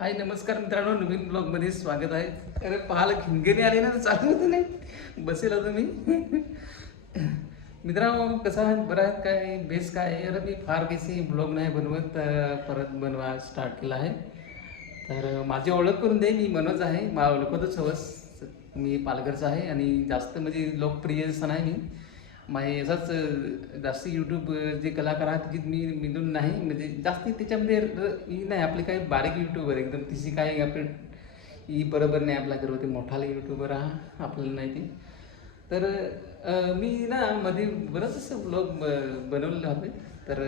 हाय नमस्कार मित्रांनो, नवीन ब्लॉगमध्ये स्वागत आहे. अरे पाहायला खिंगेरी आले ना, तर चालू होतं नाही बसेल आता मी. मित्रांनो कसं आहे, बरं आहेत काय, बेस काय आहे? अरे मी फार काही ब्लॉग नाही बनवत, परत बनवा स्टार्ट केला आहे. तर माझी ओळख करून दे, मी मनोज आहे, मला ओळखतच हवस. मी पालघरचा आहे आणि जास्त म्हणजे लोकप्रिय असं नाही मी. माझे असंच जास्त यूट्यूब जे कलाकार आहेत त्याची मी मिळून नाही, म्हणजे जास्त त्याच्यामध्ये ही नाही. आपले काही बारीक यूट्यूबर एकदम तिची काही आपण ही बरोबर नाही आपल्या घरवरती मोठाले यूट्यूबर हा आपल्याला नाही ती. तर मी ना मध्ये बरंच असं ब्लॉग बनवलेलं होते. तर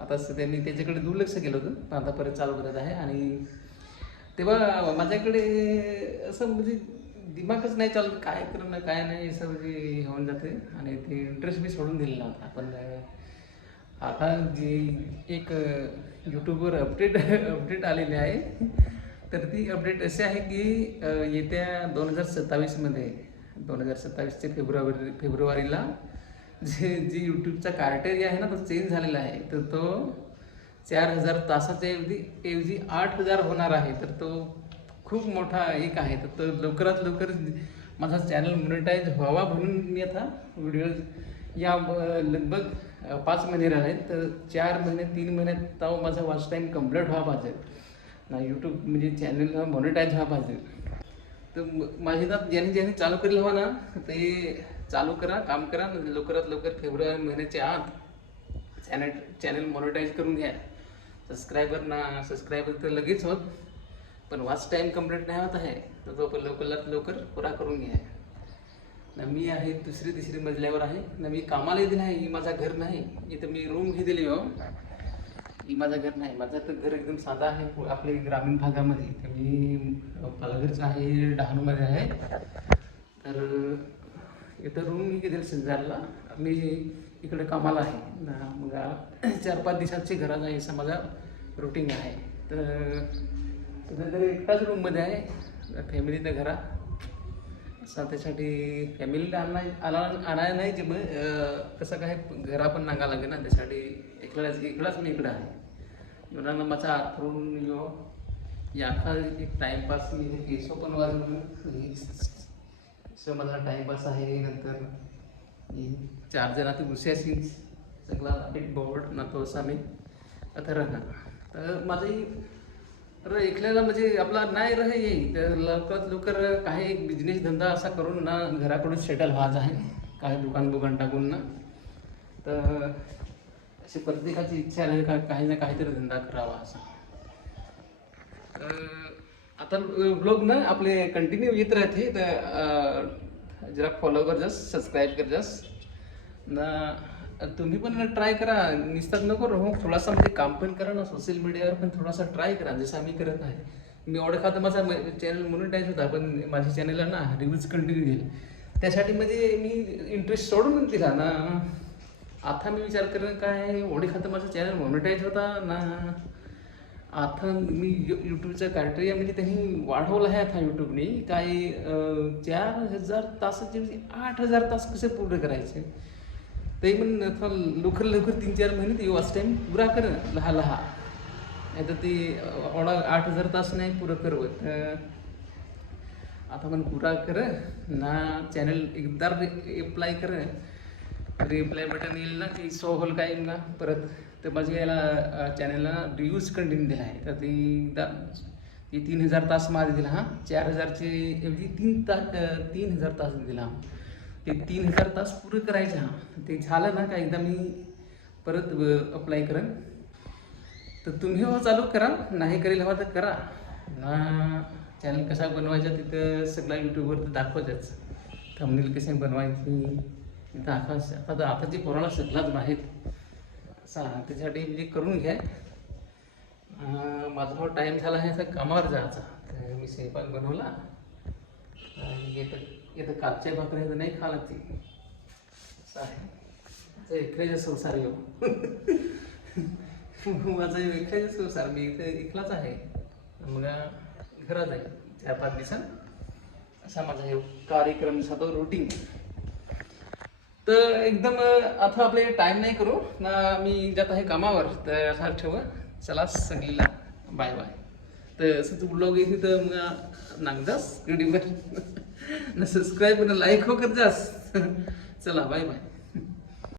आता सध्या मी त्याच्याकडे दुर्लक्ष केलं होतं, पण आता परत चालू करत आहे. आणि तेव्हा माझ्याकडे असं म्हणजे दिमागच नाही चालत, काय करणं काय नाही असं म्हणजे होऊन जाते. आणि ते इंटरेस्ट मी सोडून दिलेला होता. पण आता जी एक यूट्यूबवर अपडेट अपडेट आलेली आहे, तर ती अपडेट अशी आहे की येत्या 2027मध्ये 2027चे फेब्रुवारीला जे यूट्यूबचा क्रायटेरिया आहे ना, तो चेंज झालेला आहे. तर तो 4000 तासाच्या ऐवजी 8000 होणार आहे. तर तो खूप मोठा एक आहे. तर तो लवकरात लवकर माझा चॅनल मॉनिटाईज व्हावा म्हणून मी आता व्हिडिओज या लगभग 5 महिने राहिले. तर 4 महिने 3 महिन्यात तो माझा वॉच टाईम कम्प्लीट व्हावा पाहिजे ना, यूट्यूब म्हणजे चॅनलला मॉनिटाईज व्हावा पाहिजे. तर माझी तर ज्याने चालू केलं हवं ना, ते चालू करा, काम करा. लवकरात लवकर फेब्रुवारी महिन्याच्या आत चॅनल मॉनिटाईज करून घ्या. सबस्क्रायबर तर लगेच होत, पण वॉच टाईम कंप्लीट नाही होत आहे. तर तो पण लवकरात लवकर पुरा करून घ्या ना. मी आहे तिसरी मजल्यावर आहे ना, मी कामाला दिलं आहे. ही माझा घर नाही, इथं मी रूम हे दिली हो. ही माझं घर नाही, माझं तर घर एकदम साधा आहे आपल्या ग्रामीण भागामध्ये. तर मी पालघरचं आहे, डहाणूमध्ये आहे. तर इथं रूम मी दिली शेजारला, मी इकडे कामाला आहे ना. मग 4-5 दिवसाची घराचा आहे असं माझा रुटीन आहे. तर सध्या एकटाच रूममध्ये आहे, फॅमिली तर घरात असं. त्यासाठी फॅमिलीला आणायला नाही, जे मग कसं काय घरा पण नागा लागेल ना, त्यासाठी इकडाच मी इकडं आहे. म्हणून माझा आतरून यो या एक टाईमपास मी केसो पण वाजवून असं माझा टाईमपास आहे. नंतर चार्जर आता दुसऱ्याशी सगळा एक बोर्ड ना, तो असा मी आता राहणार. तर माझंही तर एकल्याला म्हणजे आपला नाही रहे येईल. तर लवकरात लवकर काही एक बिझनेस धंदा असा करून ना, घराकडून सेटल व्हायचं आहे, काही दुकान टाकून ना. तर अशी प्रत्येकाची इच्छा आहे का काही ना काहीतरी धंदा करावा असा. आता ब्लॉग ना आपले कंटिन्यू येत राहते. तर जरा फॉलो कर जास, सबस्क्राईब कर जास ना. तुम्ही पण ट्राय करा, निस्तार नको राहू. थोडासा म्हणजे काम पण करा ना, सोशल मीडियावर पण थोडासा ट्राय करा, जसं आम्ही करत आहे. मी ओळखा तर माझा चॅनल मॉनिटाईज होता, पण माझ्या चॅनलला ना रिव्ह्यूज कंटिन्यू देईल. त्यासाठी म्हणजे मी इंटरेस्ट सोडून दिला ना. आता मी विचार करेन काय ओळखा तर माझा चॅनल मॉनिटाईज होता ना. आता मी यूट्यूबचा क्रायटेरिया म्हणजे त्यांनी वाढवला आहे आता यूट्यूबने. काही 4000 तासाचे म्हणजे 8000 तास कसे पूर्ण करायचे. ते पण लवकर 3-4 महिने ते वॉच टाईम पुरा कर लहा. नाही तर ते एवढा 8000 तास नाही पुरं करवत. आता पण पुरा कर ना. चॅनल एकदा अप्लाय कर, रिप्लाय बटन येईल ना, की सो होल काय येईल ना परत. तर माझ्या याला चॅनलला रिव्ह्यूज कंटिन्यू दिला आहे. तर ती 3000 तास माझे दिला हा. 4000चे ऐवजी 3000 तास दिला. ते 3000 तास पुरे करायचे हा. ते झालं ना का एकदा मी परत अप्लाय करेन. तर तुम्ही हो चालू करा, नाही करेल हवा तर करा ना. चॅनल कसा बनवायचा तिथं सगळा यूट्यूबवर दाखवायचंच. थंबनेल कसे बनवायची तिथं आताची पोराला सगळाच माहीत असा. त्याच्यासाठी म्हणजे करून घ्या. माझा हो टाईम झाला आहे असं कामावर जायचा. तर मी स्वयंपाक बनवला. येतं कापच्या भाकऱ्या तर नाही खा लागते असं आहे. एकट्याचा संसार येऊ. माझा एकट्याचा संसार, मी इथं एकलाच आहे. मग घरात आहे 4-5 दिवसात असा माझा हे कार्यक्रम साधो रुटीन. तर एकदम आता आपले टाईम नाही करू ना, मी जात आहे कामावर. तर असा ठेव, चला सगळीला बाय बाय. तर असंच ब्लॉग येते तर मग नांगजास व्हिडिओ न सबस्क्राईब आणि लाईक हो कर जास चला बाय बाय.